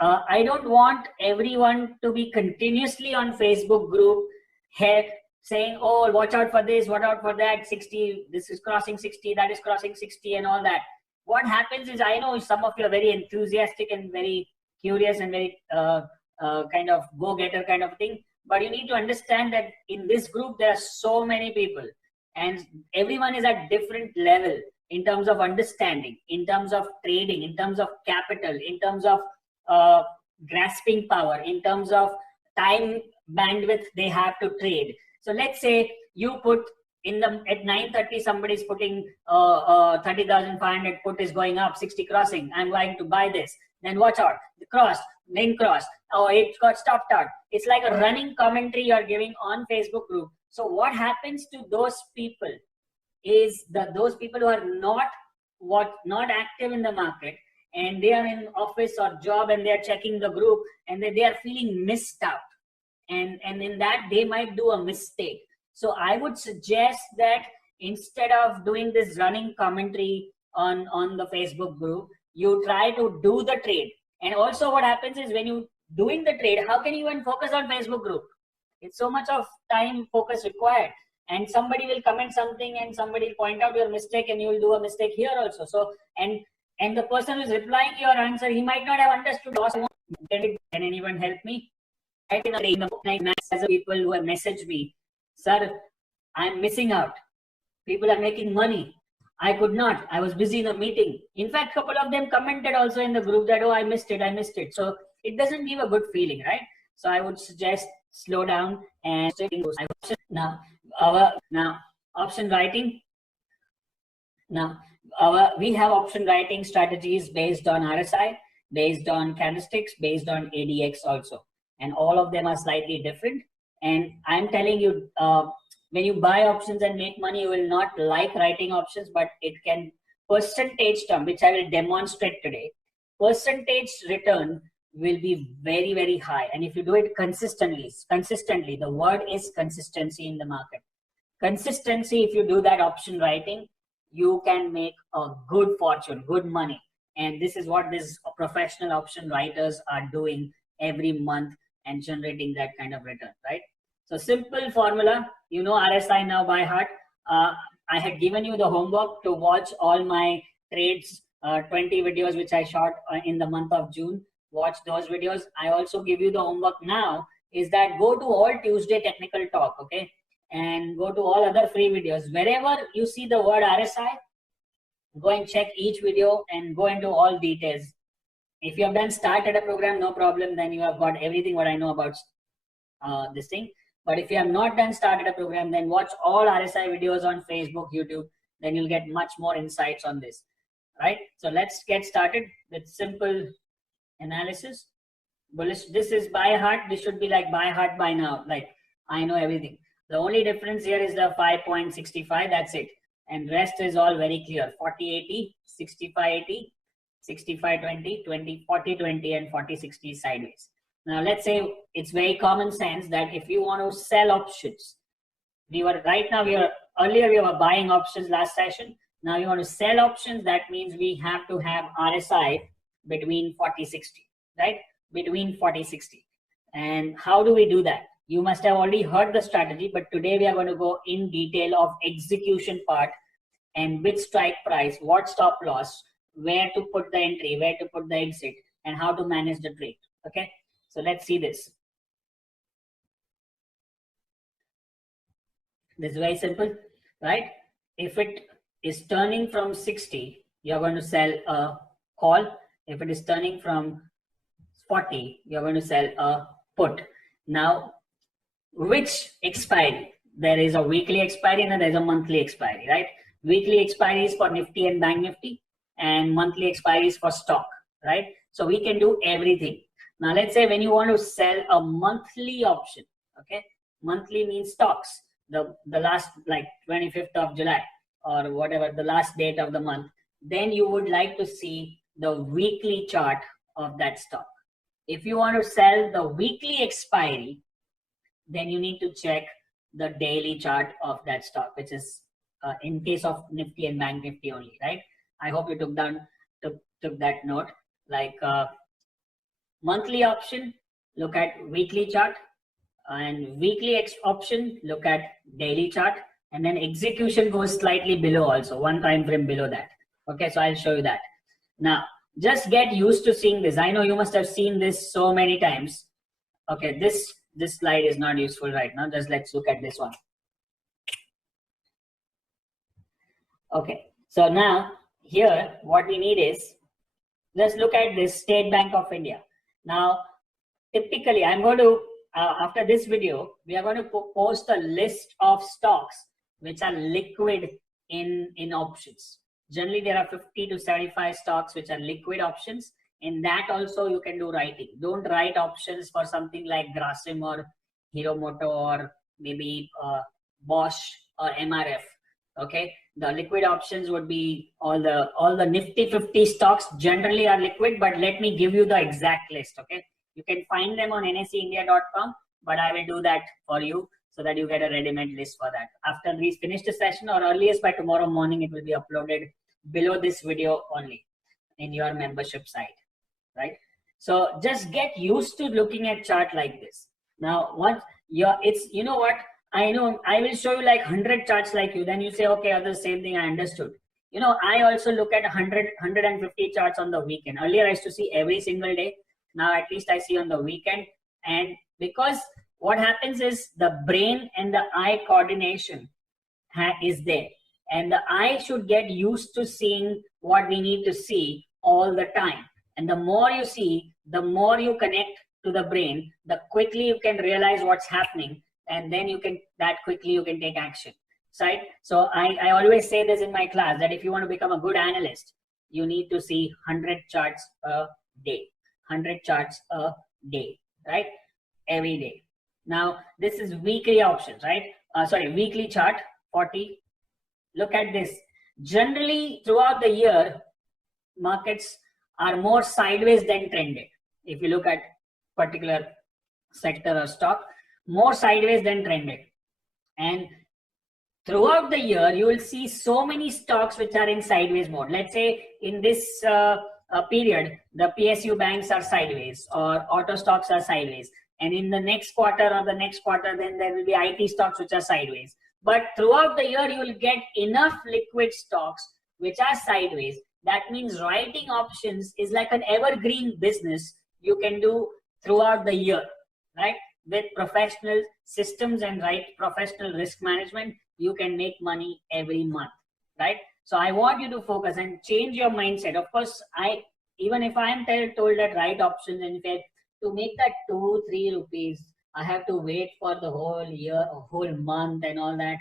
I don't want everyone to be continuously on Facebook group here saying, oh, watch out for this, watch out for that, 60, this is crossing 60, that is crossing 60 and all that. What happens is, I know some of you are very enthusiastic and very curious and very kind of go-getter kind of thing, but you need to understand that in this group there are so many people and everyone is at different level in terms of understanding, in terms of trading, in terms of capital, in terms of grasping power, in terms of time bandwidth they have to trade. So let's say you put in the at 9:30 somebody's putting 30,500 put is going up, 60 crossing, I'm going to buy this. Then watch out, the cross, then cross, oh, it got stopped out. It's like a running commentary you're giving on Facebook group. So what happens to those people is that those people who are not active in the market and they are in office or job and they are checking the group and they are feeling missed out, and in that they might do a mistake. So I would suggest that instead of doing this running commentary on the Facebook group, you try to do the trade. And also what happens is, when you doing the trade, how can you even focus on Facebook group? It's so much of time focus required, and somebody will comment something and somebody will point out your mistake and you will do a mistake here also. So and the person who is replying your answer, he might not have understood. Can anyone help me? Right in the as people who have messaged me, sir, I'm missing out. People are making money. I could not. I was busy in a meeting. In fact, a couple of them commented also in the group that, oh, I missed it. So it doesn't give a good feeling, right? So I would suggest slow down and now option writing. Now we have option writing strategies based on RSI, based on candlesticks, based on ADX also, and all of them are slightly different. And I'm telling you, when you buy options and make money, you will not like writing options, but it can percentage term, which I will demonstrate today. Percentage return will be very, very high. And if you do it consistently, the word is consistency in the market. Consistency, if you do that option writing, you can make a good fortune, good money. And this is what these professional option writers are doing every month and generating that kind of return, right? So simple formula, you know RSI now by heart. I had given you the homework to watch all my trades, 20 videos which I shot in the month of June. Watch those videos. I also give you the homework now is that go to all Tuesday technical talk, okay? And go to all other free videos. Wherever you see the word RSI, go and check each video and go into all details. If you have done start at a program, no problem, then you have got everything what I know about this thing. But if you have not done start at a program, then watch all RSI videos on Facebook, YouTube, then you'll get much more insights on this, right? So let's get started with simple analysis. Bullish, this is by heart. This should be like by heart by now, like I know everything. The only difference here is the 5.65, that's it. And rest is all very clear, 40-80, 65-80, 65-20, 20, 40-20, and 40-60 sideways. Now let's say it's very common sense that if you want to sell options, earlier we were buying options last session. Now you want to sell options, that means we have to have RSI between 40-60, right? Between 40-60. And how do we do that? You must have already heard the strategy, but today we are going to go in detail of execution part and which strike price, what stop loss, where to put the entry, where to put the exit, and how to manage the trade. Okay, so let's see this. This is very simple, right? If it is turning from 60, you're going to sell a call. If it is turning from 40, you're going to sell a put. Now, which expiry? There is a weekly expiry and there is a monthly expiry, right? Weekly expiry is for Nifty and Bank Nifty, and monthly expiry is for stock, right? So we can do everything. Now let's say when you want to sell a monthly option, okay? Monthly means stocks, the last, like 25th of July or whatever, the last date of the month. Then you would like to see the weekly chart of that stock. If you want to sell the weekly expiry, then you need to check the daily chart of that stock, which is in case of Nifty and Bank Nifty only, right? I hope you took that note. Like Monthly option, look at weekly chart, and weekly option, look at daily chart, and then execution goes slightly below also, one time frame below that. Okay, so I'll show you that. Now, just get used to seeing this. I know you must have seen this so many times. Okay, this slide is not useful right now. Just let's look at this one. Okay, so now here what we need is, let's look at this State Bank of India. Now, typically I'm going to, after this video, we are going to post a list of stocks which are liquid in options. Generally, there are 50 to 75 stocks which are liquid options. In that also you can do writing. Don't write options for something like Grasim or Hero Moto or maybe Bosch or MRF. Okay, the liquid options would be all the Nifty 50 stocks generally are liquid, but let me give you the exact list. Okay, you can find them on nseindia.com, but I will do that for you so that you get a ready-made list for that. After we finish the session, or earliest by tomorrow morning, it will be uploaded below this video only in your membership site, right? So just get used to looking at chart like this. Now, you know what? I know I will show you like 100 charts like you. Then you say, okay, the same thing, I understood. You know, I also look at 150 charts on the weekend. Earlier, I used to see every single day. Now, at least I see on the weekend. And because what happens is the brain and the eye coordination is there. And the eye should get used to seeing what we need to see all the time. And the more you see, the more you connect to the brain, the quickly you can realize what's happening. And then you can take action, right? So I always say this in my class, that if you want to become a good analyst, you need to see 100 charts a day, 100 charts a day, right? Every day. Now, this is weekly options, right? Weekly chart, 40. Look at this. Generally, throughout the year, markets are more sideways than trended. If you look at particular sector or stock, more sideways than trended. And throughout the year, you will see so many stocks which are in sideways mode. Let's say in this period, the PSU banks are sideways or auto stocks are sideways. And in the next quarter or the next quarter, then there will be IT stocks which are sideways. But throughout the year, you will get enough liquid stocks which are sideways. That means writing options is like an evergreen business you can do throughout the year, right? With professional systems and professional risk management, you can make money every month, right? So I want you to focus and change your mindset. Of course, even if I am told that write options, and if to make that 2-3 rupees, I have to wait for the whole year, a whole month and all that.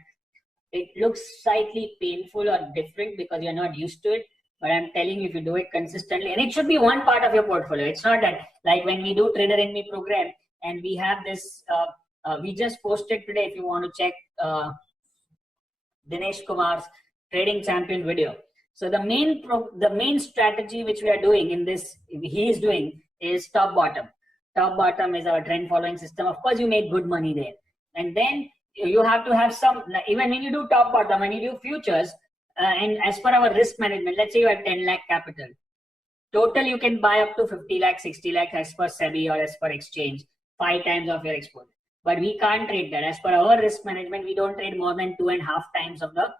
It looks slightly painful or different because you're not used to it. But I'm telling you, if you do it consistently, and it should be one part of your portfolio. It's not that like when we do Trader in Me program, and we have this, we just posted today, if you want to check Dinesh Kumar's Trading Champion video. So the main strategy which we are doing in this, he is doing, is top bottom. Top bottom is our trend following system. Of course, you make good money there. And then you have to have some, even when you do top bottom, when you do futures, and as per our risk management, let's say you have 10 lakh capital. Total, you can buy up to 50 lakh, 60 lakh as per SEBI or as per exchange. 5 times of your exposure. But we can't trade that. As per our risk management, we don't trade more than 2.5 times of the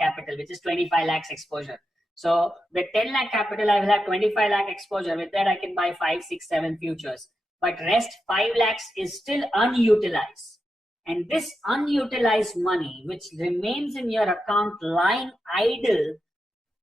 capital, which is 25 lakhs exposure. So with 10 lakh capital, I will have 25 lakh exposure. With that, I can buy 5, 6, 7 futures. But rest 5 lakhs is still unutilized. And this unutilized money, which remains in your account lying idle,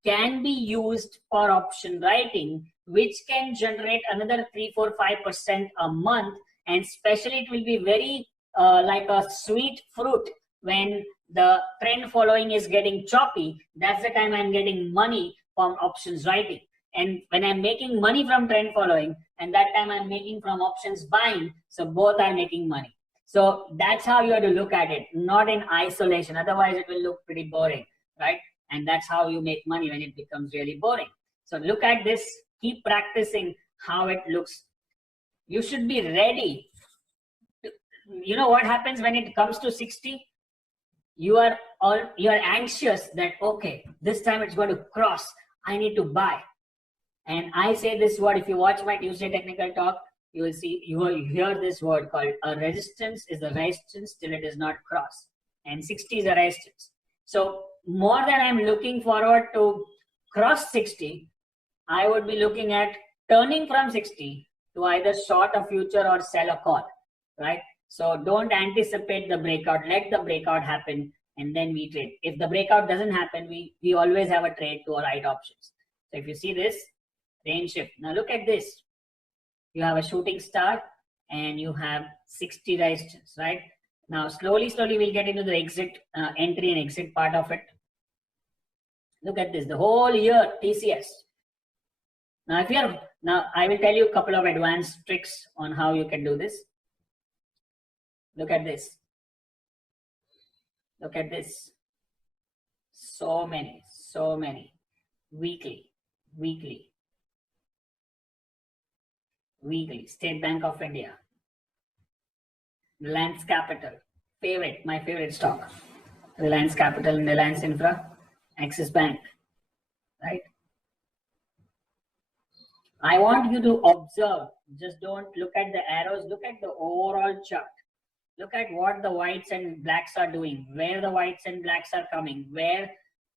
can be used for option writing, which can generate another 3, 4, 5% a month. And especially it will be very like a sweet fruit when the trend following is getting choppy. That's the time I'm getting money from options writing. And when I'm making money from trend following, and that time I'm making from options buying, so both are making money. So that's how you have to look at it, not in isolation. Otherwise, it will look pretty boring, right? And that's how you make money when it becomes really boring. So look at this, keep practicing how it looks. You should be ready. You know what happens when it comes to 60? You are anxious that, okay, this time it's going to cross. I need to buy. And I say this word, if you watch my Tuesday technical talk, you will see, you will hear this word called a resistance is the resistance till it is not crossed. And 60 is a resistance. So more than I'm looking forward to cross 60, I would be looking at turning from 60 to either short a future or sell a call, right? So don't anticipate the breakout, let the breakout happen and then we trade. If the breakout doesn't happen, we always have a trade to our right options. So if you see this, range shift. Now look at this. You have a shooting star and you have 60 resistance, right? Now slowly we'll get into the exit, entry and exit part of it. Look at this, the whole year TCS. Now I will tell you a couple of advanced tricks on how you can do this. Look at this. Look at this. So many. Weekly. State Bank of India. Reliance Capital. My favorite stock. Reliance Capital and Reliance Infra. Axis Bank. Right? I want you to observe. Just don't look at the arrows. Look at the overall chart. Look at what the whites and blacks are doing, where the whites and blacks are coming, where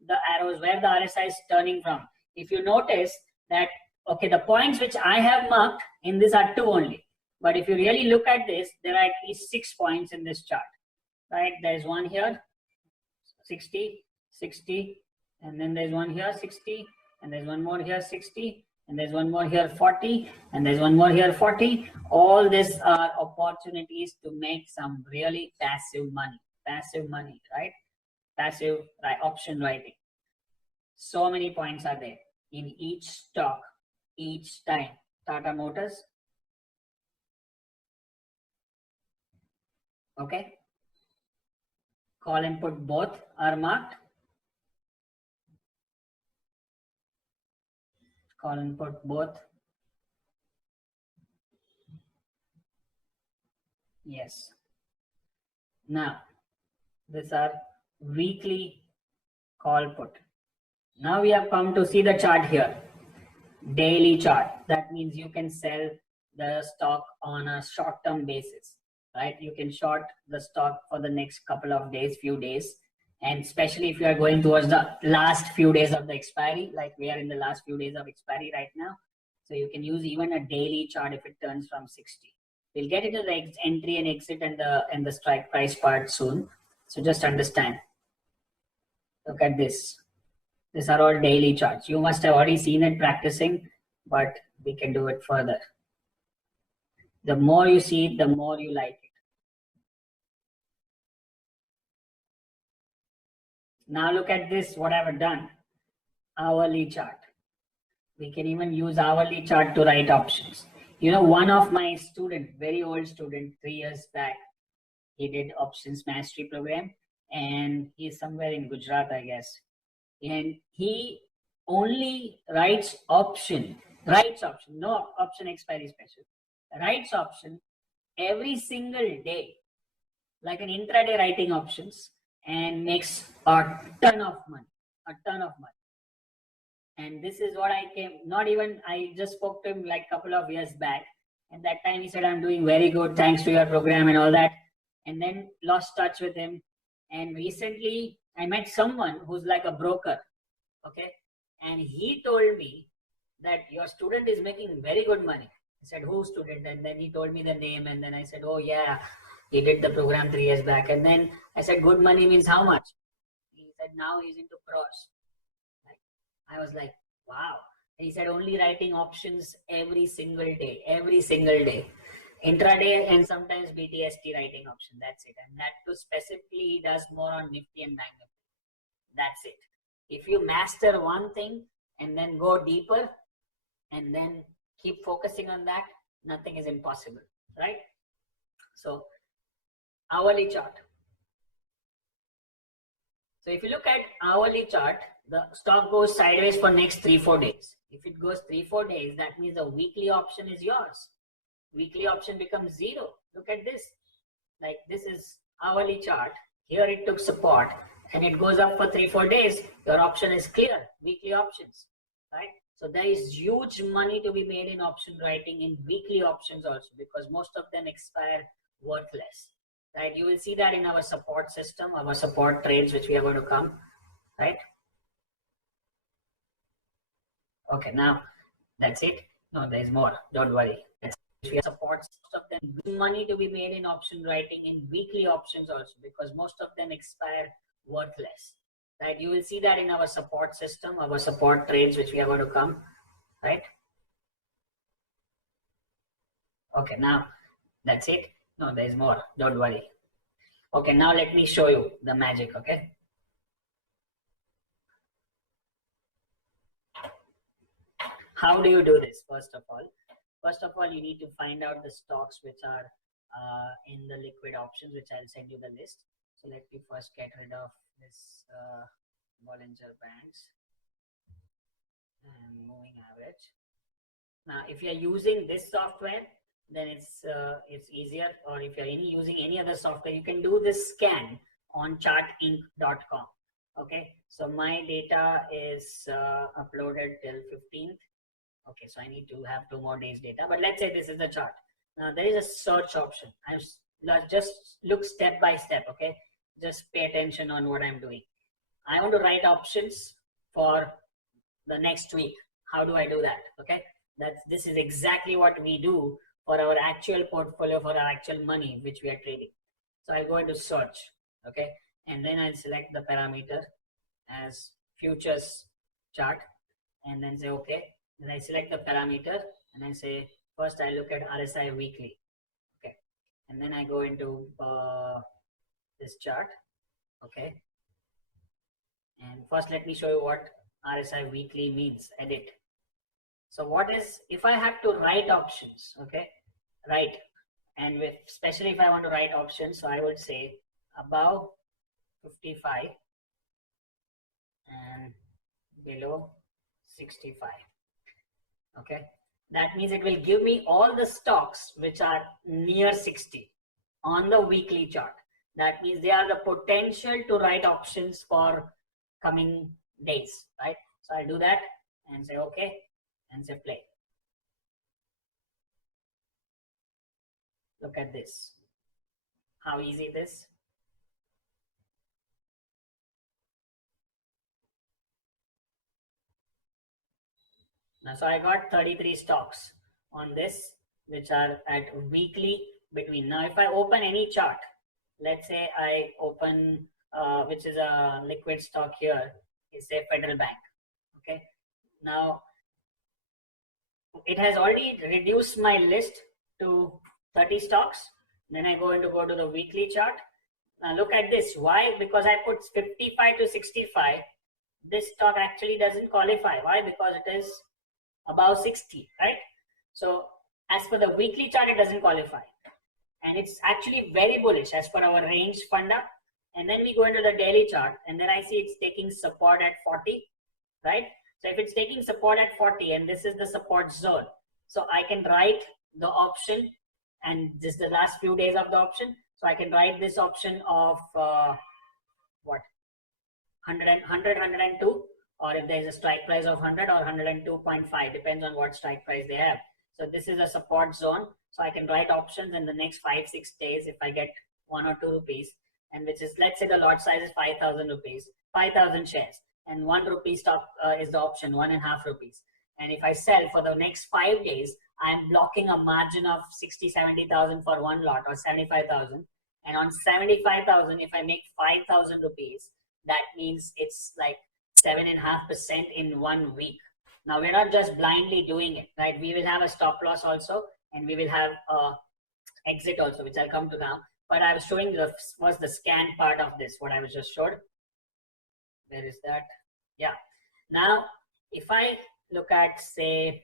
the arrows, where the RSI is turning from. If you notice that, okay, the points which I have marked in this are 2 only. But if you really look at this, there are at least 6 points in this chart, right? There's one here, 60, 60, and then there's one here, 60, and there's one more here, 60, and there's one more here, 40, and there's one more here, 40. All these are opportunities to make some really passive money, right? Passive option writing. So many points are there in each stock, each time. Tata Motors. Okay. Call and put both are marked. Call and put both. Yes. Now, these are weekly call put. Now we have come to see the chart here. Daily chart. That means you can sell the stock on a short-term basis, right? You can short the stock for the next couple of days, few days. And especially if you are going towards the last few days of the expiry, like we are in the last few days of expiry right now. So you can use even a daily chart if it turns from 60. We'll get into the entry and exit and the strike price part soon. So just understand. Look at this. These are all daily charts. You must have already seen it practicing, but we can do it further. The more you see it, the more you like it. Now look at this, what I've done. Hourly chart. We can even use hourly chart to write options. You know, one of my student, very old student, 3 years back, he did options mastery program and he's somewhere in Gujarat, I guess. And he only writes option, no option expiry special, writes option every single day, like an intraday writing options, and makes a ton of money. And this is what I just spoke to him like a couple of years back. And that time he said, I'm doing very good, thanks to your program and all that. And then lost touch with him. And recently I met someone who's like a broker, okay? And he told me that your student is making very good money. I said, who student? And then he told me the name. And then I said, oh yeah, he did the program 3 years back. And then I said, good money means how much? He said, now he's into pros. I was like, wow. He said, only writing options every single day. Intraday and sometimes BTST writing option. That's it. And that too specifically he does more on Nifty and Bank Nifty. That's it. If you master one thing and then go deeper and then keep focusing on that, nothing is impossible, right? So hourly chart. So if you look at hourly chart, the stock goes sideways for next 3-4 days. If it goes 3-4 days, that means the weekly option is yours. Weekly option becomes 0. Look at this. Like this is hourly chart. Here it took support and it goes up for 3-4 days. Your option is clear. Weekly options, right? So there is huge money to be made in option writing in weekly options also, because most of them expire worthless, right? You will see that in our support system, our support trades, which we are going to come, right? Okay, now that's it. No, there's more. Don't worry. We support most of them. Money to be made in option writing in weekly options also, because most of them expire worthless, right? You will see that in our support system, our support trades, which we are going to come, right? Okay, now that's it. No, there's more. Don't worry. Okay, now let me show you the magic. Okay. How do you do this? First of all, you need to find out the stocks which are in the liquid options, which I'll send you the list. So let me first get rid of this Bollinger Bands and moving average. Now, if you're using this software, then it's easier. Or if you're using any other software, you can do this scan on chartinc.com. Okay, so my data is uploaded till 15th. Okay, so I need to have 2 more days data, but let's say this is the chart. Now there is a search option. Just look step by step. Okay, just pay attention on what I'm doing. I want to write options for the next week. How do I do that? Okay, this is exactly what we do for our actual portfolio, for our actual money which we are trading. So I'll go into search. Okay, and then I'll select the parameter as futures chart, and then say okay. Then I select the parameter and I say first I look at RSI weekly. Okay, and then I go into this chart. Okay, and first let me show you what RSI weekly means. Edit. So what is, if I have to write options, okay, right, and especially if I want to write options, so I would say above 55 and below 65. Okay, that means it will give me all the stocks which are near 60 on the weekly chart. That means they are the potential to write options for coming days, right? So I'll do that and say okay and say play. Look at this, how easy it is. Now, so I got 33 stocks on this, which are at weekly between. Now, if I open any chart, let's say I open, which is a liquid stock here, is say Federal Bank. Okay. Now, it has already reduced my list to 30 stocks. Then I go to the weekly chart. Now look at this. Why? Because I put 55 to 65. This stock actually doesn't qualify. Why? Because it is above 60, right? So as per the weekly chart, it doesn't qualify. And it's actually very bullish as per our range funda. And then we go into the daily chart, and then I see it's taking support at 40, right? So if it's taking support at 40, and this is the support zone, so I can write the option, and this is the last few days of the option. So I can write this option of what? 100, 102, or if there is a strike price of 100 or 102.5, depends on what strike price they have. So this is a support zone. So I can write options in the next 5-6 days if I get 1 or 2 rupees, and which is, let's say the lot size is 5,000 rupees, 5,000 shares, and 1 rupee stock is the option, 1.5 rupees. And if I sell for the next 5 days, I'm blocking a margin of 60-70,000 for one lot, or 75,000. And on 75,000, if I make 5,000 rupees, that means it's like 7.5% in 1 week. Now we're not just blindly doing it, right? We will have a stop loss also, and we will have a exit also, which I'll come to now. But I was showing was the scan part of this, what I was just showed. Where is that? Yeah. Now, if I look at, say,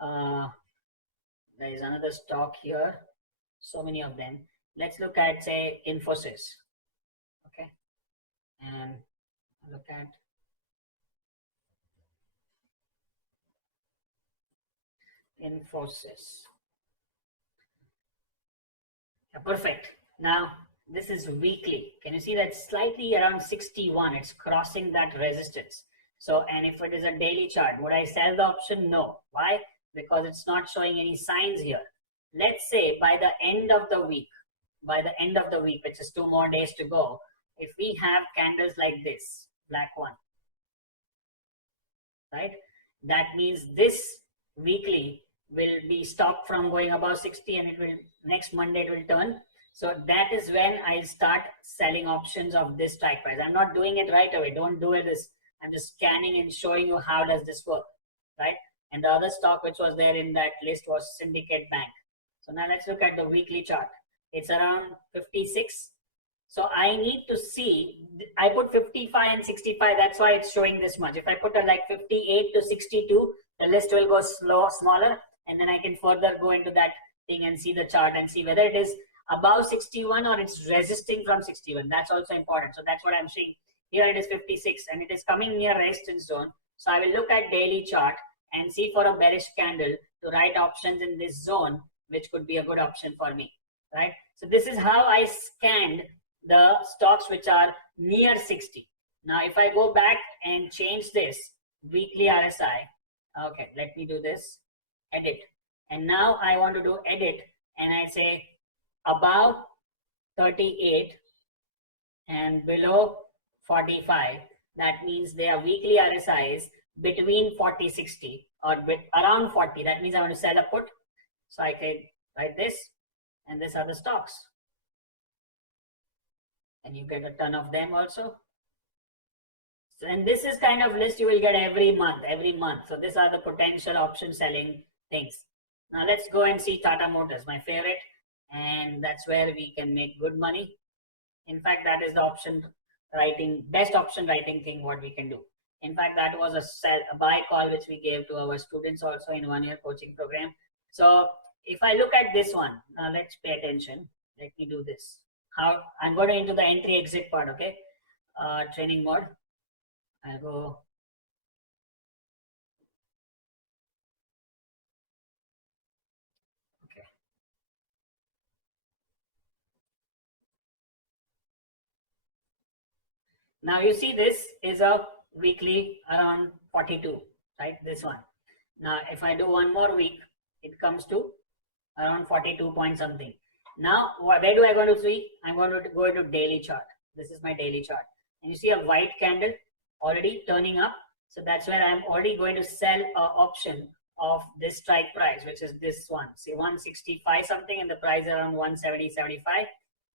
there is another stock here, so many of them. Let's look at, say, Infosys. Okay. And look at Infosys. Yeah, perfect. Now, this is weekly. Can you see that slightly around 61? It's crossing that resistance. So, and if it is a daily chart, would I sell the option? No. Why? Because it's not showing any signs here. Let's say by the end of the week, which is 2 more days to go, if we have candles like this, black one, right? That means this weekly will be stopped from going above 60, and it will, next Monday it will turn. So that is when I start selling options of this strike price. I'm not doing it right away. Don't do it this. I'm just scanning and showing you how does this work, right? And the other stock which was there in that list was Syndicate Bank. So now let's look at the weekly chart. It's around 56. So I need to see, I put 55 and 65, that's why it's showing this much. If I put a like 58 to 62, the list will go smaller, and then I can further go into that thing and see the chart and see whether it is above 61 or it's resisting from 61. That's also important. So that's what I'm seeing. Here it is 56 and it is coming near resistance zone. So I will look at daily chart and see for a bearish candle to write options in this zone, which could be a good option for me, right? So this is how I scanned the stocks which are near 60. Now, if I go back and change this weekly RSI, okay, let me do this, edit. And now I want to do edit, and I say above 38 and below 45. That means their weekly RSI is between 40-60 or around 40. That means I want to sell a put. So I can write this, and these are the stocks. And you get a ton of them also. So, and this is kind of list you will get every month. So these are the potential option selling things. Now let's go and see Tata Motors, my favorite. And that's where we can make good money. In fact, that is the option writing, best option writing thing what we can do. In fact, that was a buy call which we gave to our students also in 1-year coaching program. So if I look at this one, now let's pay attention. Let me do this. How I'm going into the entry exit part, okay? Training mode. I'll go. Okay. Now you see this is a weekly around 42, right? This one. Now if I do one more week, it comes to around 42 point something. Now where do I go to see? I'm going to go into daily chart. This is my daily chart. And you see a white candle already turning up. So that's where I'm already going to sell an option of this strike price, which is this one. See 165 something and the price around 170, 75.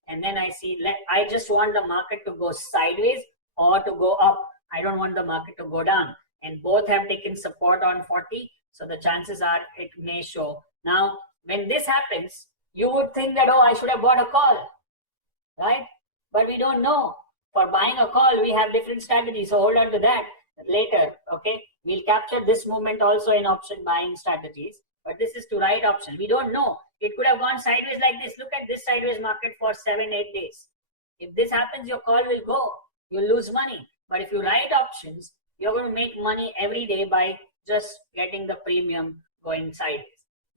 And then I see, I just want the market to go sideways or to go up. I don't want the market to go down. And both have taken support on 40. So the chances are it may show. Now, when this happens, you would think that, oh, I should have bought a call, right? But we don't know. For buying a call, we have different strategies. So hold on to that later, okay? We'll capture this moment also in option buying strategies. But this is to write option. We don't know. It could have gone sideways like this. Look at this sideways market for 7-8 days. If this happens, your call will go. You'll lose money. But if you write options, you're going to make money every day by just getting the premium going sideways.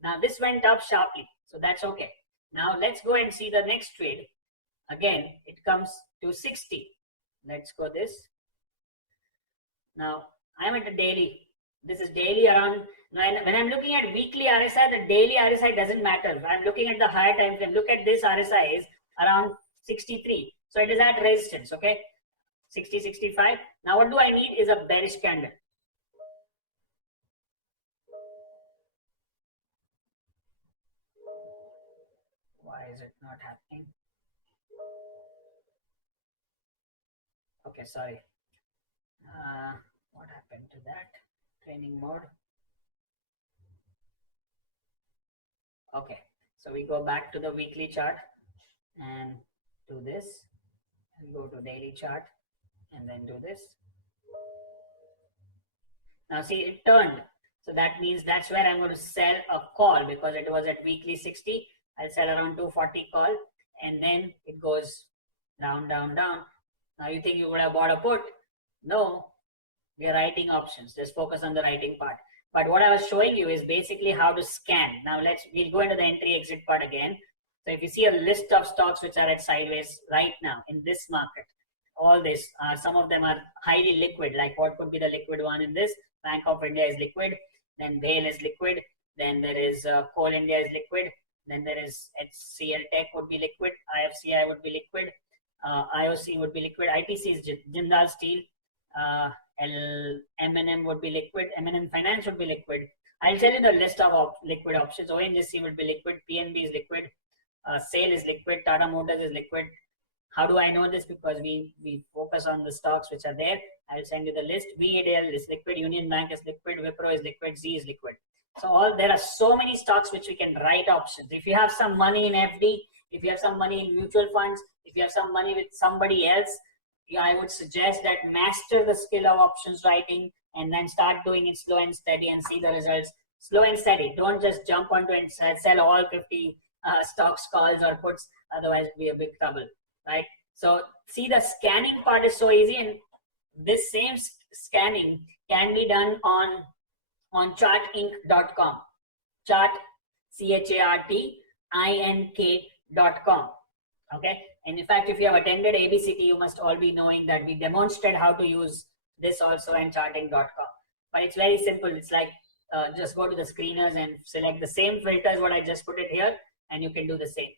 Now this went up sharply. So that's okay. Now let's go and see the next trade. Again, it comes to 60. Let's go this. Now I'm at the daily. This is daily around. When I'm looking at weekly RSI, the daily RSI doesn't matter. I'm looking at the higher time frame. Look at this RSI is around 63. So it is at resistance, okay? 60, 65. Now what do I need is a bearish candle. Why is it not happening? Okay, sorry. What happened to that? Training mode. Okay, so we go back to the weekly chart and do this and go to daily chart and then do this. Now see, it turned. So that means that's where I'm going to sell a call because it was at weekly 60. I'll sell around 240 call and then it goes down, down, down. Now you think you would have bought a put? No, we are writing options. Just focus on the writing part. But what I was showing you is basically how to scan. Now we'll go into the entry exit part again. So if you see a list of stocks which are at sideways right now in this market, all this. Some of them are highly liquid. Like what could be the liquid one in this? Bank of India is liquid. Then BHAL is liquid. Then there is Coal India is liquid. Then there is HCL Tech would be liquid. IFCI would be liquid. IOC would be liquid. ITC is Jindal Steel. M&M would be liquid. M&M Finance would be liquid. I'll tell you the list of liquid options. ONGC would be liquid. PNB is liquid. SAIL is liquid. Tata Motors is liquid. How do I know this? Because we focus on the stocks which are there. I'll send you the list. VADL is liquid. Union Bank is liquid. Wipro is liquid. Z is liquid. So there are so many stocks which we can write options. If you have some money in FD, if you have some money in mutual funds, if you have some money with somebody else, I would suggest that master the skill of options writing and then start doing it slow and steady and see the results. Slow and steady. Don't just jump onto it and sell all 50 stocks, calls or puts. Otherwise, it'll be a big trouble, right? So see, the scanning part is so easy, and this same scanning can be done on chartink.com. Chart, CHARTINK.com. Okay. And in fact, if you have attended ABCT, you must all be knowing that we demonstrate how to use this also in chartink.com. But it's very simple. It's like just go to the screeners and select the same filters what I just put it here, and you can do the same.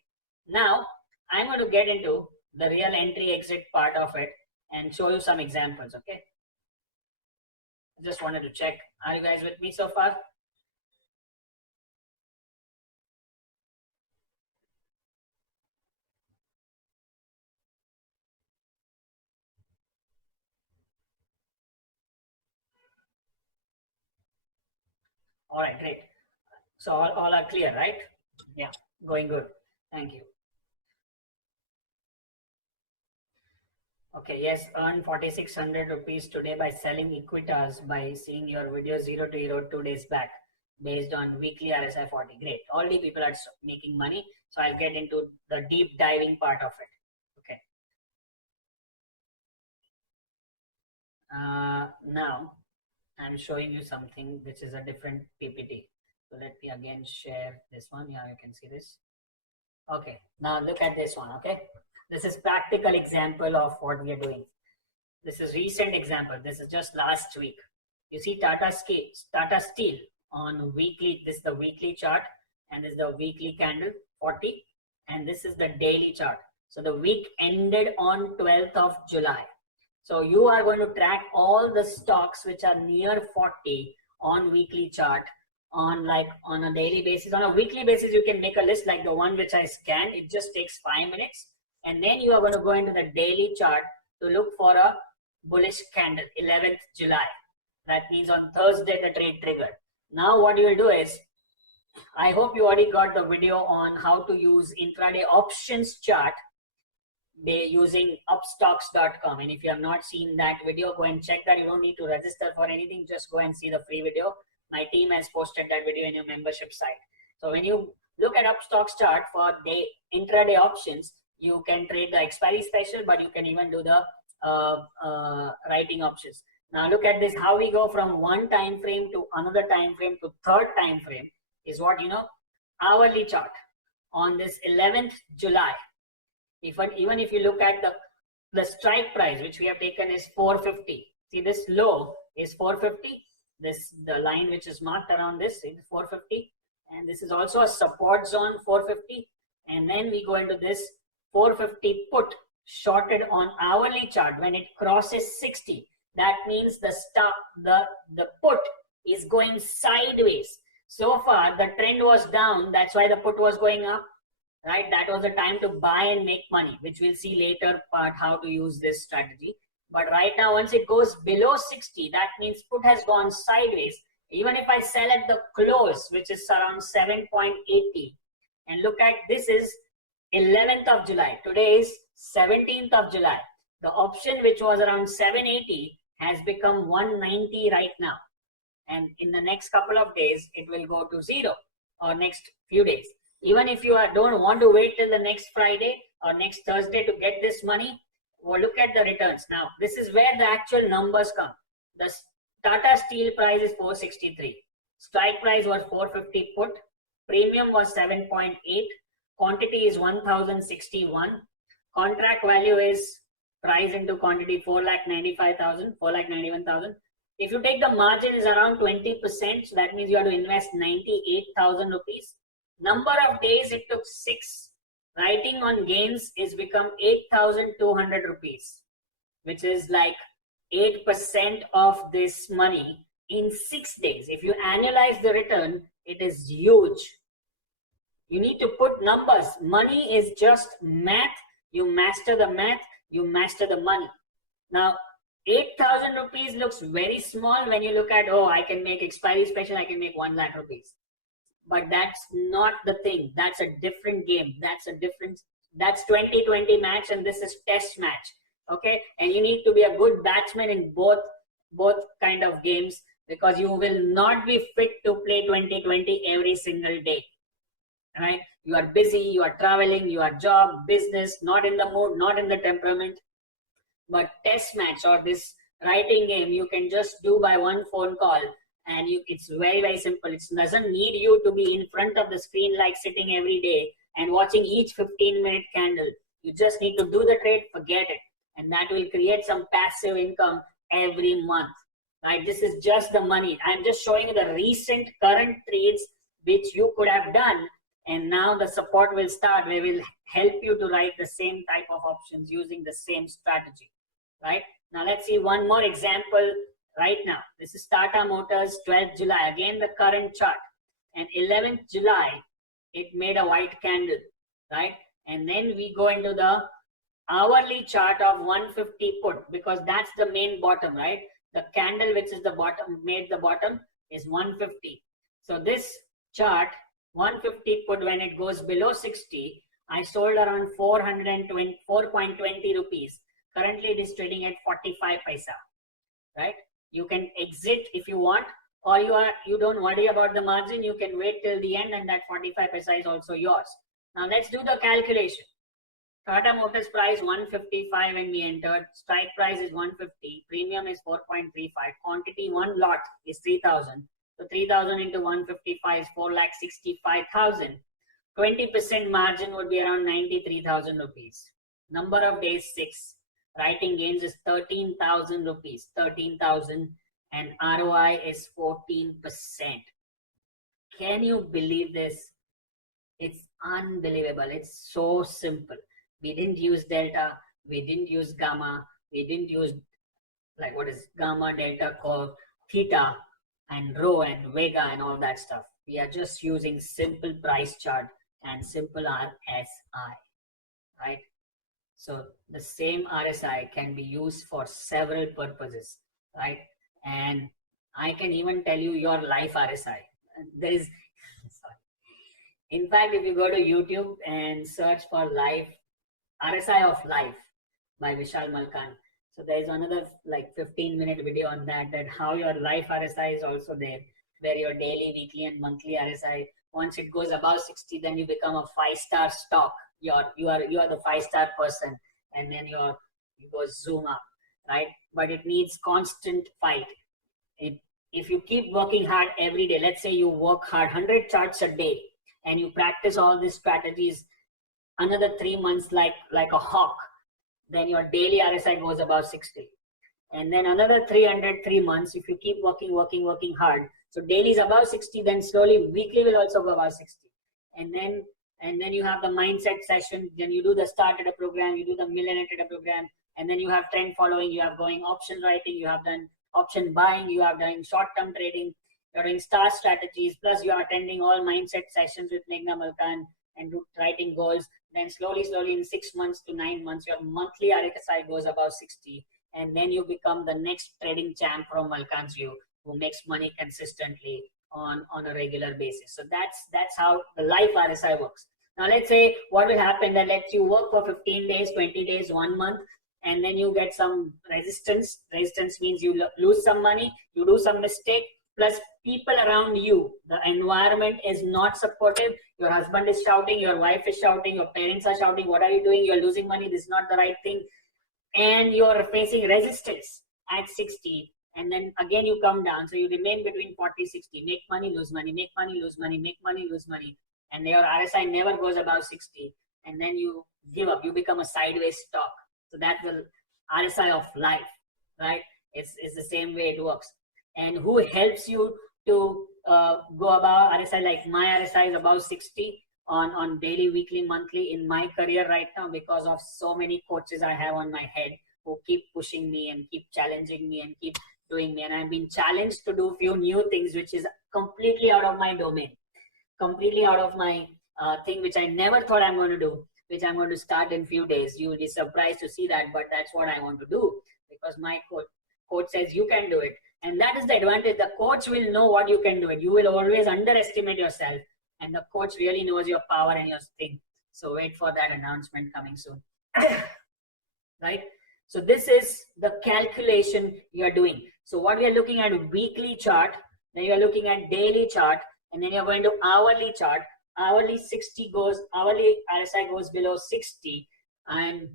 Now, I'm going to get into the real entry exit part of it and show you some examples. Okay. Just wanted to check. Are you guys with me so far? All right, great. So all are clear, right? Yeah, going good. Thank you. Okay, yes, earn 4,600 rupees today by selling Equitas by seeing your video 0 to hero 2 days back based on weekly RSI 40. Great. Already people are making money. So I'll get into the deep diving part of it. Okay. Now I'm showing you something which is a different PPT. So let me again share this one. Yeah, you can see this. Okay, now look at this one. Okay, this is practical example of what we are doing. This is recent example. This is just last week. You see Tata Steel on weekly. This is the weekly chart, and this is the weekly candle 40, and this is the daily chart. So the week ended on 12th of July. So you are going to track all the stocks which are near 40 on weekly chart on a daily basis. On a weekly basis, you can make a list like the one which I scanned. It just takes 5 minutes. And then you are going to go into the daily chart to look for a bullish candle, 11th July. That means on Thursday, the trade triggered. Now what you will do is, I hope you already got the video on how to use intraday options chart using upstocks.com. And if you have not seen that video, go and check that. You don't need to register for anything. Just go and see the free video. My team has posted that video in your membership site. So when you look at Upstocks chart for intraday options, you can trade the expiry special, but you can even do the writing options. Now look at this, how we go from one time frame to another time frame to third time frame is what, hourly chart on this 11th July. Even if you look at the strike price, which we have taken is 450. See, this low is 450. The line which is marked around this is 450, and this is also a support zone 450. And then we go into this 450 put shorted on hourly chart. When it crosses 60, that means the put is going sideways. So far the trend was down, that's why the put was going up, right? That was the time to buy and make money, which we'll see later part how to use this strategy. But right now, once it goes below 60, that means put has gone sideways. Even if I sell at the close, which is around 7.80, and look at this is 11th of July. Today is 17th of July. The option which was around 780 has become 190 right now. And in the next couple of days, it will go to 0, or next few days. Even if you don't want to wait till the next Friday or next Thursday to get this money, well, look at the returns. Now, this is where the actual numbers come. The Tata Steel price is 463. Strike price was 450 put. Premium was 7.8. Quantity is 1061. Contract value is price into quantity 4,95,000, 4,91,000. If you take the margin is around 20%, so that means you have to invest 98,000 rupees. Number of days it took 6. Writing on gains is become 8,200 rupees, which is like 8% of this money in 6 days. If you annualize the return, it is huge. You need to put numbers. Money is just math. You master the math, you master the money. Now, 8,000 rupees looks very small when you look at, oh, I can make expiry special, I can make 1 lakh rupees. But that's not the thing. That's a different game. That's 20-20 match, and this is test match. Okay, and you need to be a good batsman in both kind of games, because you will not be fit to play 20-20 every single day. Right? You are busy, you are traveling, you are job, business, not in the mood, not in the temperament. But test match or this writing game, you can just do by one phone call, and it's very, very simple. It doesn't need you to be in front of the screen like sitting every day and watching each 15-minute candle. You just need to do the trade, forget it. And that will create some passive income every month. Right? This is just the money. I'm just showing you the recent current trades which you could have done. And now the support will start. We will help you to write the same type of options using the same strategy. Right? Now let's see one more example right now. This is Tata Motors, 12th July. Again, the current chart. And 11th July, it made a white candle. Right? And then we go into the hourly chart of 150 put, because that's the main bottom, right? The candle which is the bottom, made the bottom, is 150. So this chart, 150 put, when it goes below 60, I sold around 4.20 rupees. Currently it is trading at 45 paisa, right? You can exit if you want, or you don't worry about the margin. You can wait till the end, and that 45 paisa is also yours. Now let's do the calculation. Tata Motors price 155 when we entered. Strike price is 150. Premium is 4.35. Quantity, one lot is 3,000. So 3,000 into 155 is 4,65,000. 20% margin would be around 93,000 rupees. Number of days 6. Writing gains is 13,000 rupees. 13,000, and ROI is 14%. Can you believe this? It's unbelievable. It's so simple. We didn't use delta, we didn't use gamma, we didn't use like what is gamma, delta, theta, and rho and vega and all that stuff. We are just using simple price chart and simple RSI, right? So the same RSI can be used for several purposes, right? And I can even tell you your life RSI. There is, sorry. In fact, if you go to YouTube and search for life, RSI of life by Vishal Malkan. So there is another like 15-minute video on that how your life RSI is also there, where your daily, weekly, and monthly RSI. Once it goes above 60, then you become a 5-star stock. You are the 5-star person, and then you go zoom up, right? But it needs constant fight. If you keep working hard every day, let's say you work hard 100 charts a day, and you practice all these strategies another 3 months like a hawk, then your daily RSI goes above 60. And then another 303 months, if you keep working hard, so daily is above 60, then slowly weekly will also go above 60. And then you have the mindset session, then you do the start at a program, you do the millionaire at a program, and then you have trend following, you have going option writing, you have done option buying, you have done short-term trading, you're doing star strategies, plus you are attending all mindset sessions with Meghna Malkan and writing goals. Then slowly in 6 months to 9 months, your monthly RSI goes above 60. And then you become the next trading champ from Malkan's view, who makes money consistently on a regular basis. So that's how the life RSI works. Now let's say what will happen, that lets you work for 15 days, 20 days, 1 month, and then you get some resistance. Resistance means you lose some money, you do some mistake, plus people around you, the environment is not supportive. Your husband is shouting, your wife is shouting, your parents are shouting, what are you doing? You're losing money, this is not the right thing. And you're facing resistance at 60. And then again you come down. So you remain between 40, 60, make money, lose money, make money, lose money, make money, lose money. And your RSI never goes above 60. And then you give up, you become a sideways stock. So that will RSI of life, right? It's the same way it works. And who helps you to go above RSI? Like my RSI is above 60 on daily, weekly, monthly in my career right now, because of so many coaches I have on my head who keep pushing me and keep challenging me and keep doing me. And I've been challenged to do few new things, which is completely out of my domain, completely out of my thing, which I never thought I'm going to do, which I'm going to start in few days. You will be surprised to see that, but that's what I want to do, because my coach says you can do it. And that is the advantage. The coach will know what you can do. It. You will always underestimate yourself, and the coach really knows your power and your thing. So wait for that announcement coming soon. Right? So this is the calculation you are doing. So what we are looking at, weekly chart, then you are looking at daily chart, and then you're going to hourly chart. Hourly 60 goes, hourly RSI goes below 60, and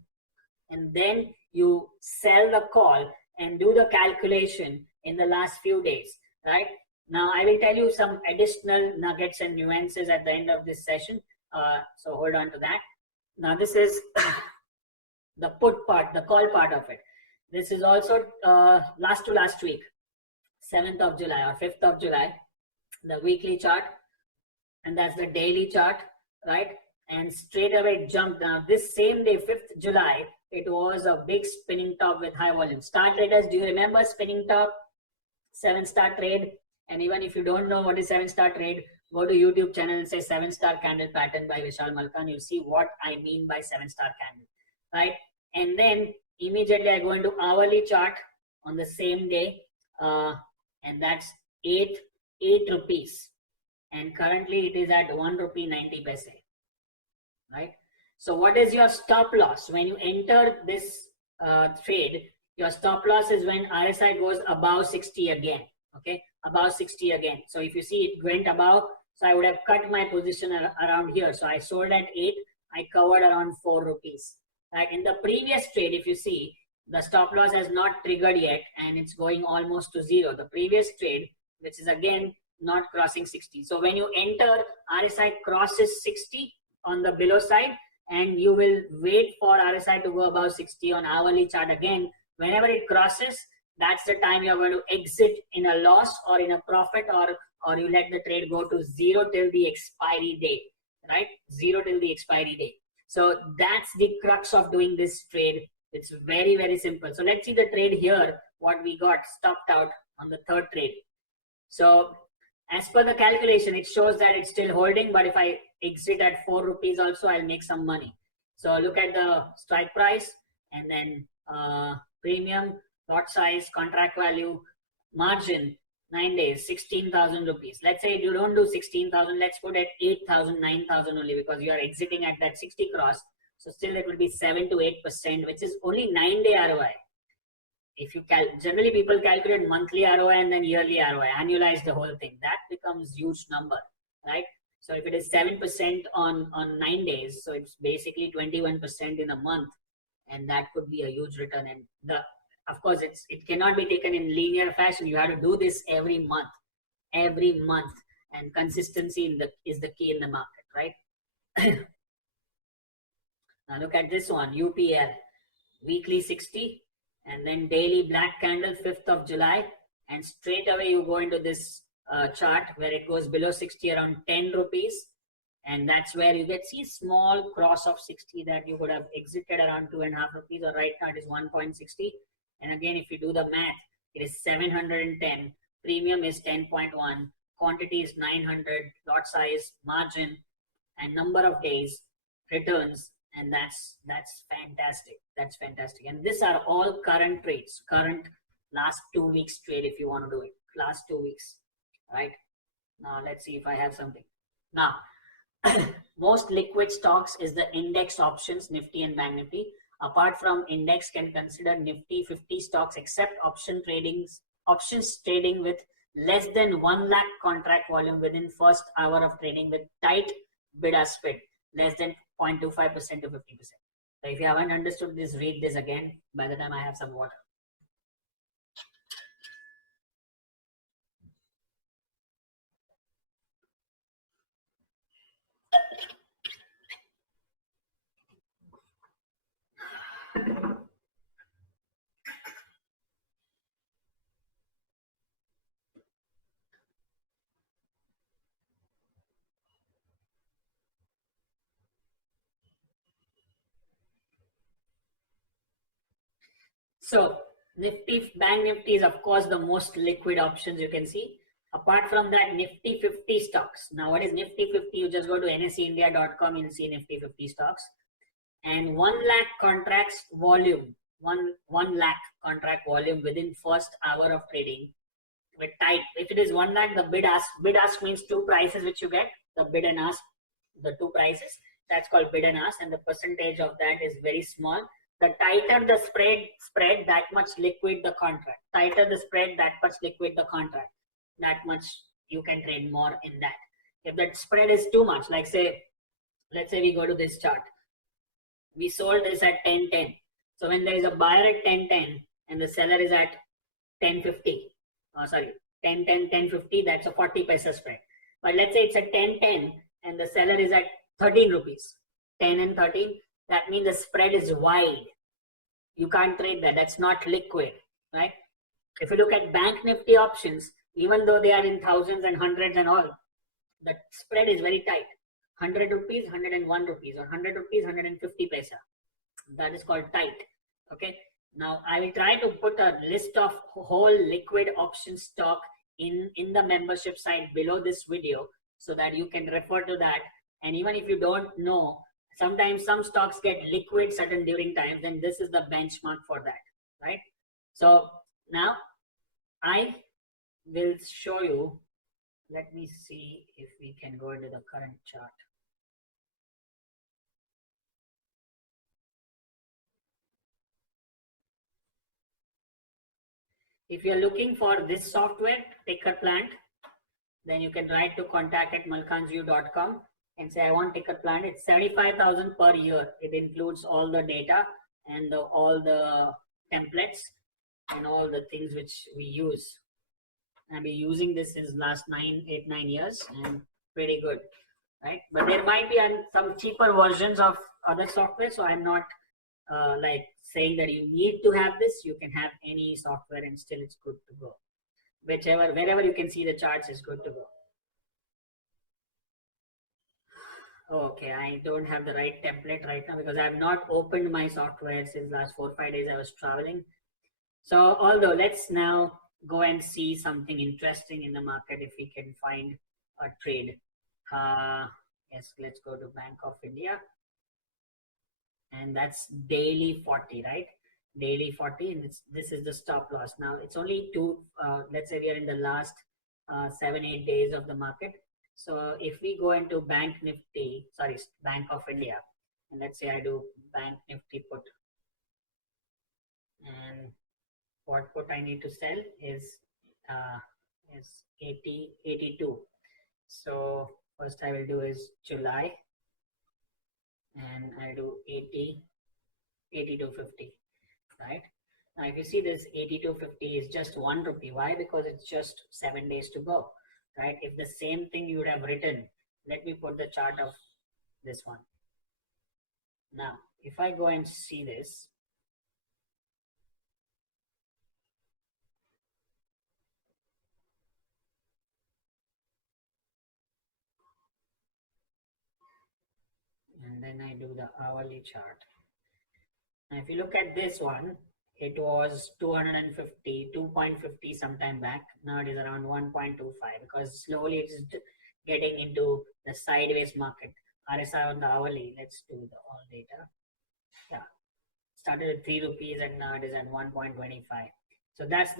then you sell the call and do the calculation in the last few days, right? Now I will tell you some additional nuggets and nuances at the end of this session. So hold on to that. Now this is the put part, the call part of it. This is also last week, 7th of July or 5th of July, the weekly chart, and that's the daily chart, right? And straight away it jumped. Now this same day, 5th July, it was a big spinning top with high volume. Star traders, do you remember spinning top, 7-star trade? And even if you don't know what is 7-star trade, go to YouTube channel and say 7-star candle pattern by Vishal Malkan. You'll see what I mean by 7-star candle, right? And then immediately I go into hourly chart on the same day, and that's 8 rupees. And currently it is at 1 rupee 90 paise, right? So what is your stop loss? When you enter this trade, your stop loss is when RSI goes above 60 again, okay? Above 60 again. So if you see it went above, so I would have cut my position around here. So I sold at 8, I covered around 4 rupees. Right? In the previous trade, if you see, the stop loss has not triggered yet, and it's going almost to 0. The previous trade, which is again not crossing 60. So when you enter, RSI crosses 60 on the below side, and you will wait for RSI to go above 60 on hourly chart again. Whenever it crosses, that's the time you're going to exit in a loss or in a profit, or you let the trade go to 0 till the expiry date, right? 0 till the expiry date. So that's the crux of doing this trade. It's very, very simple. So let's see the trade here, what we got stopped out on the third trade. So as per the calculation, it shows that it's still holding, but if I exit at 4 rupees also, I'll make some money. So look at the strike price, and then premium, lot size, contract value, margin, 9 days, 16,000 rupees. Let's say you don't do 16,000, let's put at 8,000, 9,000 only, because you are exiting at that 60 cross. So still it will be 7 to 8%, which is only 9-day ROI. If you generally people calculate monthly ROI and then yearly ROI, annualize the whole thing. That becomes huge number, right? So if it is 7% on 9 days, so it's basically 21% in a month, and that could be a huge return. And of course, it cannot be taken in linear fashion. You have to do this every month, and consistency is the key in the market, right? Now look at this one, UPL, weekly 60, and then daily black candle, 5th of July, and straight away you go into this chart where it goes below 60 around 10 rupees, and that's where you get small cross of 60 that you would have exited around 2.5 rupees, or right now it is 1.60. And again, if you do the math, it is 710, premium is 10.1, quantity is 900, lot size, margin, and number of days, returns, and that's fantastic. That's fantastic. And these are all current trades, current last 2 weeks trade if you want to do it, last 2 weeks, right? Now let's see if I have something. Now, most liquid stocks is the index options, Nifty and Bank Nifty. Apart from index, can consider Nifty 50 stocks except options trading with less than 1 lakh contract volume within first hour of trading with tight bid-ask spread, less than 0.25% to 50%. So if you haven't understood this, read this again by the time I have some water. So Nifty, Bank Nifty is of course the most liquid options you can see. Apart from that, Nifty 50 stocks. Now what is Nifty 50? You just go to nseindia.com, you'll see Nifty 50 stocks. And 1 lakh contracts volume, 1 lakh contract volume within first hour of trading. With tight, if it is 1 lakh, the bid ask means two prices which you get, the bid and ask, the two prices, that's called bid and ask, and the percentage of that is very small. The tighter the spread, that much liquid the contract. Tighter the spread, that much liquid the contract. That much you can trade more in that. If that spread is too much, like say, let's say we go to this chart. We sold this at 10.10. So when there is a buyer at 10.10 and the seller is at 10.50, 10.10, 10.50, that's a 40 paisa spread. But let's say it's at 10.10 and the seller is at 13 rupees, 10 and 13, that means the spread is wide. You can't trade that. That's not liquid, right? If you look at Bank Nifty options, even though they are in thousands and hundreds and all, the spread is very tight. 100 rupees, 101 rupees, or 100 rupees, 150 paisa. That is called tight. Okay. Now I will try to put a list of whole liquid option stock in the membership site below this video so that you can refer to that. And even if you don't know, sometimes some stocks get liquid certain during times, then this is the benchmark for that, right? So now I will show you. Let me see if we can go into the current chart. If you're looking for this software, Ticker Plant, then you can write to contact@malkanju.com and say, I want Ticker Plant. It's 75,000 per year. It includes all the data and all the templates and all the things which we use. I've been using this since last 9 years and pretty good, right? But there might be some cheaper versions of other software. So I'm not like saying that you need to have this. You can have any software and still it's good to go. Wherever you can see the charts is good to go. Okay, I don't have the right template right now because I have not opened my software since last 4 or 5 days I was traveling. So although let's now go and see something interesting in the market if we can find a trade. Yes, let's go to Bank of India. And that's daily 40, right? Daily 40, and this is the stop loss. Now it's only let's say we are in the last 7-8 days of the market. So if we go into Bank of India, and let's say I do Bank Nifty put, and what put I need to sell is 82. So first I will do is July, and I do 82.50, right? Now if you see this 82.50 is just 1 rupee. Why? Because it's just 7 days to go, right? If the same thing you would have written, let me put the chart of this one. Now if I go and see this, and then I do the hourly chart. Now if you look at this one, it was 2.50 sometime back. Now it is around 1.25 because slowly it's getting into the sideways market. RSI on the hourly, let's do the all data. Yeah, started at 3 rupees and now it is at 1.25. So that's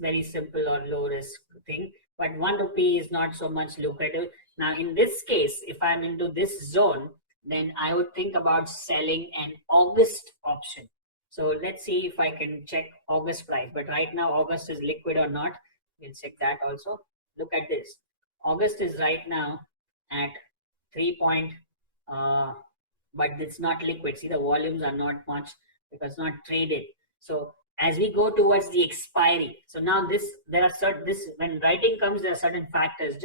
very simple or low risk thing. But 1 rupee is not so much lucrative. Now in this case, if I'm into this zone, then I would think about selling an August option. So let's see if I can check August price. But right now, August is liquid or not. We'll check that also. Look at this. August is right now at 3 but it's not liquid. See, the volumes are not much because it's not traded. So as we go towards the expiry, so now when writing comes, there are certain factors.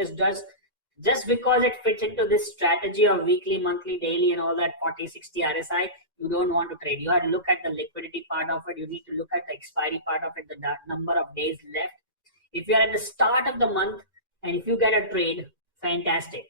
Just because it fits into this strategy of weekly, monthly, daily, and all that 40, 60 RSI, you don't want to trade. You have to look at the liquidity part of it. You need to look at the expiry part of it, the number of days left. If you're at the start of the month and if you get a trade, fantastic,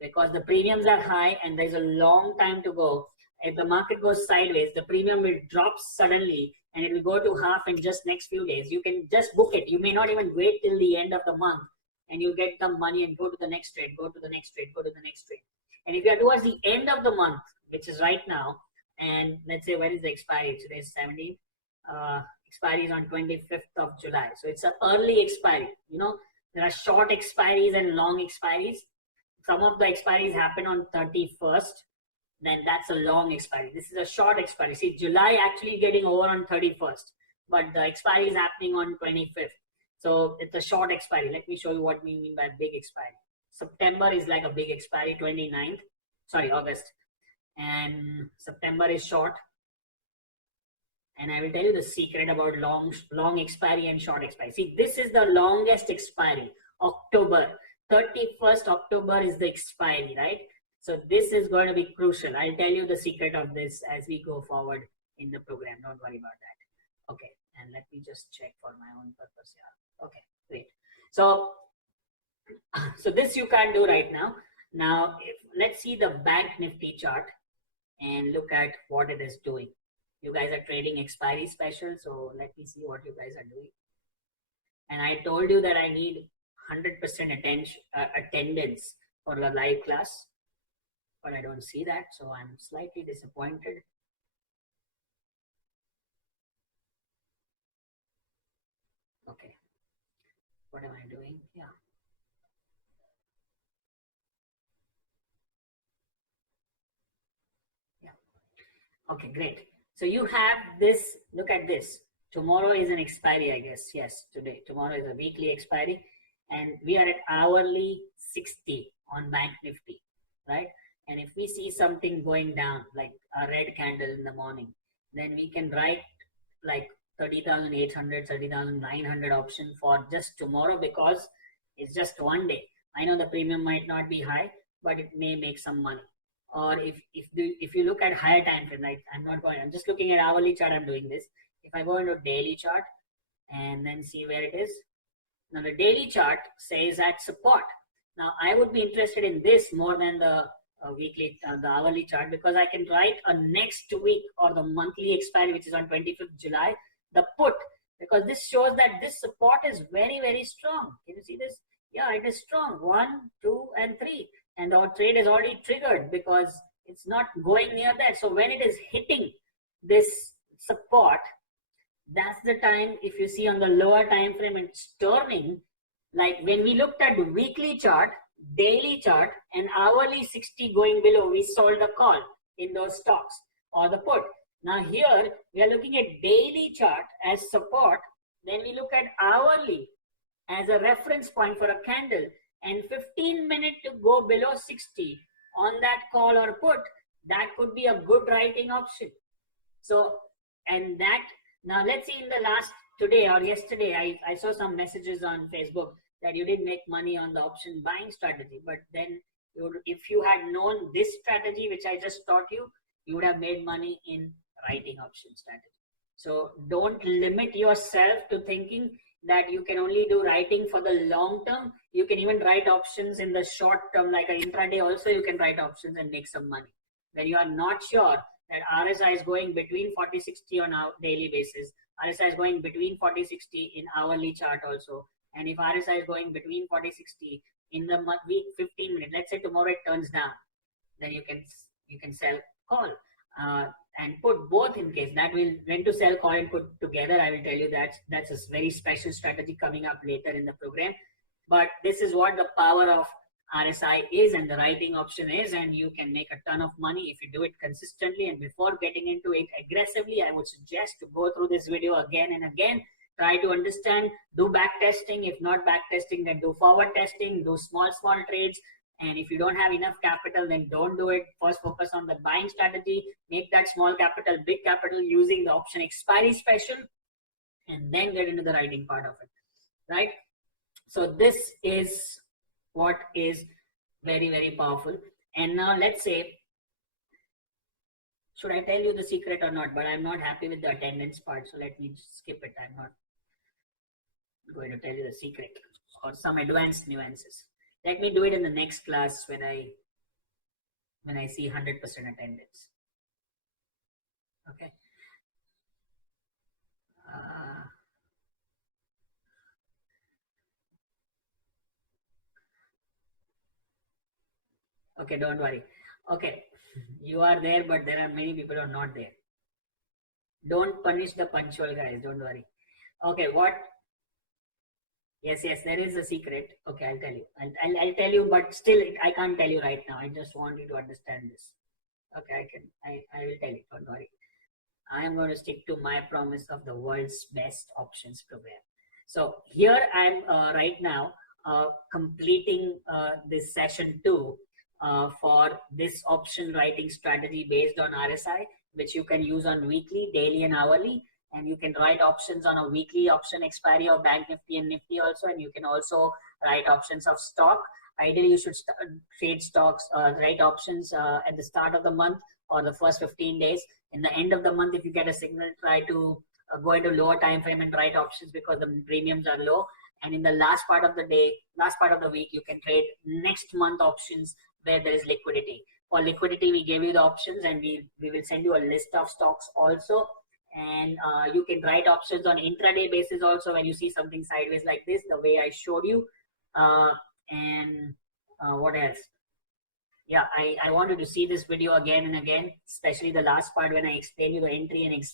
because the premiums are high and there's a long time to go. If the market goes sideways, the premium will drop suddenly and it will go to half in just next few days. You can just book it. You may not even wait till the end of the month, and you get the money and go to the next trade, go to the next trade, go to the next trade. And if you are towards the end of the month, which is right now, and let's say when is the expiry? Today is 17th. Expiry is on 25th of July. So it's an early expiry. You know, there are short expiries and long expiries. Some of the expiries happen on 31st. Then that's a long expiry. This is a short expiry. See, July actually getting over on 31st, but the expiry is happening on 25th. So it's a short expiry. Let me show you what we mean by big expiry. September is like a big expiry, 29th. Sorry, August. And September is short. And I will tell you the secret about long expiry and short expiry. See, this is the longest expiry, October. 31st October is the expiry, right? So this is going to be crucial. I'll tell you the secret of this as we go forward in the program. Don't worry about that. Okay, and let me just check for my own purpose here. Okay, great. So this you can't do right now. Now, let's see the Bank Nifty chart and look at what it is doing. You guys are trading expiry special, so let me see what you guys are doing. And I told you that I need 100% attendance for the live class, but I don't see that, so I'm slightly disappointed. Okay, what am I doing? Yeah. Okay, great. So you have this, look at this. Tomorrow is an expiry, I guess. Yes, today. Tomorrow is a weekly expiry. And we are at hourly 60 on Bank Nifty, right? And if we see something going down, like a red candle in the morning, then we can write like 30,800, 30,900 option for just tomorrow because it's just one day. I know the premium might not be high, but it may make some money. Or if you look at higher time frame, right? I'm just looking at hourly chart. I'm doing this. If I go into daily chart and then see where it is. Now the daily chart says at support. Now I would be interested in this more than the the hourly chart, because I can write a next week or the monthly expiry, which is on 25th July, the put, because this shows that this support is very, very strong. Can you see this? Yeah, it is strong. 1, 2, and 3. And our trade is already triggered because it's not going near that. So when it is hitting this support, that's the time. If you see on the lower time frame, it's turning. Like when we looked at the weekly chart, daily chart, and hourly 60 going below, we sold the call in those stocks or the put. Now here we are looking at daily chart as support. Then we look at hourly as a reference point for a candle, and 15 minutes to go below 60 on that call or put, that could be a good writing option. So, and that, now let's see in the last, today or yesterday, I saw some messages on Facebook that you didn't make money on the option buying strategy, but then if you had known this strategy, which I just taught you, you would have made money in writing option strategy. So don't limit yourself to thinking that you can only do writing for the long term. You can even write options in the short term, like an intraday also you can write options and make some money. When you are not sure that RSI is going between 40-60 on a daily basis, RSI is going between 40-60 in hourly chart also, and if RSI is going between 40-60 in the week 15 minutes, let's say tomorrow it turns down, then you can sell call and put both in case. That will, when to sell call and put together, I will tell you that that's a very special strategy coming up later in the program. But this is what the power of RSI is and the writing option is, and you can make a ton of money if you do it consistently. And before getting into it aggressively, I would suggest to go through this video again and again. Try to understand, do back testing. If not back testing, then do forward testing, do small trades. And if you don't have enough capital, then don't do it. First focus on the buying strategy, make that small capital, big capital using the option expiry special, and then get into the writing part of it, right? So this is what is very, very powerful. And now let's say, should I tell you the secret or not? But I'm not happy with the attendance part, so let me skip it. I'm not going to tell you the secret or some advanced nuances. Let me do it in the next class when I see 100% attendance. Okay. Okay, don't worry. Okay, you are there, but there are many people who are not there. Don't punish the punctual guys. Don't worry. Okay, what? Yes, yes, there is a secret. Okay, I'll tell you. I'll tell you, but still, I can't tell you right now. I just want you to understand this. Okay, I will tell you. Don't worry. I am going to stick to my promise of the world's best options program. So here I'm right now completing this session 2 for this option writing strategy based on RSI, which you can use on weekly, daily, and hourly. And you can write options on a weekly option expiry of Bank Nifty and Nifty also. And you can also write options of stock. Ideally, you should trade stocks, write options at the start of the month or the first 15 days. In the end of the month, if you get a signal, try to go into lower time frame and write options because the premiums are low. And in the last part of the day, last part of the week, you can trade next month options where there is liquidity. For liquidity, we gave you the options, and we will send you a list of stocks also. And you can write options on intraday basis also when you see something sideways like this, the way I showed you. And what else? Yeah, I wanted to see this video again and again, especially the last part when I explain you the entry and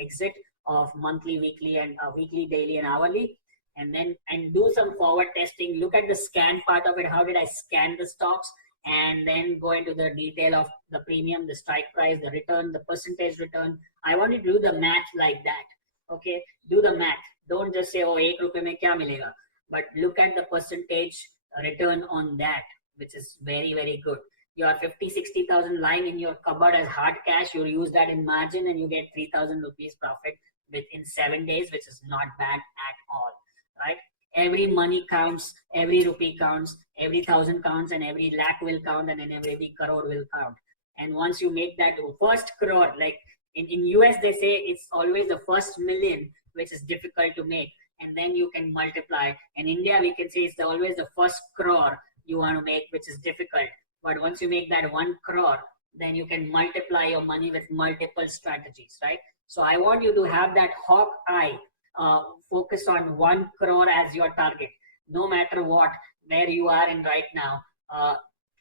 exit of monthly, weekly, and weekly, daily, and hourly. And then do some forward testing. Look at the scan part of it. How did I scan the stocks? And then go into the detail of the premium, the strike price, the return, the percentage return. I want you to do the math like that. Okay, do the math. Don't just say, oh, 8 rupees mein kya milega? But look at the percentage return on that, which is very, very good. You are 50, 60,000 lying in your cupboard as hard cash. You use that in margin and you get 3,000 rupees profit within 7 days, which is not bad at all, right? Every money counts, every rupee counts, every 1,000 counts, and every lakh will count, and then every crore will count. And once you make that first crore, like in US, they say it's always the first million, which is difficult to make. And then you can multiply. In India, we can say it's always the first crore you want to make, which is difficult. But once you make that 1 crore, then you can multiply your money with multiple strategies, right? So I want you to have that hawk eye, focus on 1 crore as your target, no matter what, where you are in right now,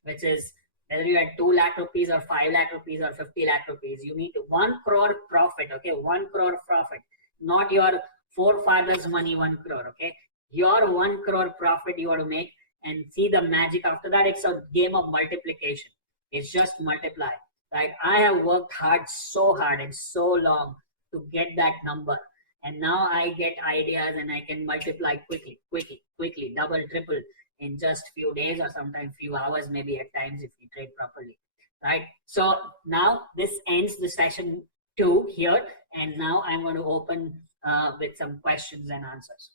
which is whether you had 2 lakh rupees or 5 lakh rupees or 50 lakh rupees, you need 1 crore profit, okay? 1 crore profit, not your forefathers' money, 1 crore, okay? Your 1 crore profit you want to make, and see the magic after that. It's a game of multiplication. It's just multiply, right? I have worked hard, so hard and so long to get that number. And now I get ideas and I can multiply quickly, double, triple in just few days or sometimes few hours, maybe at times if you trade properly, right? So now this ends the session 2 here. And now I'm going to open with some questions and answers.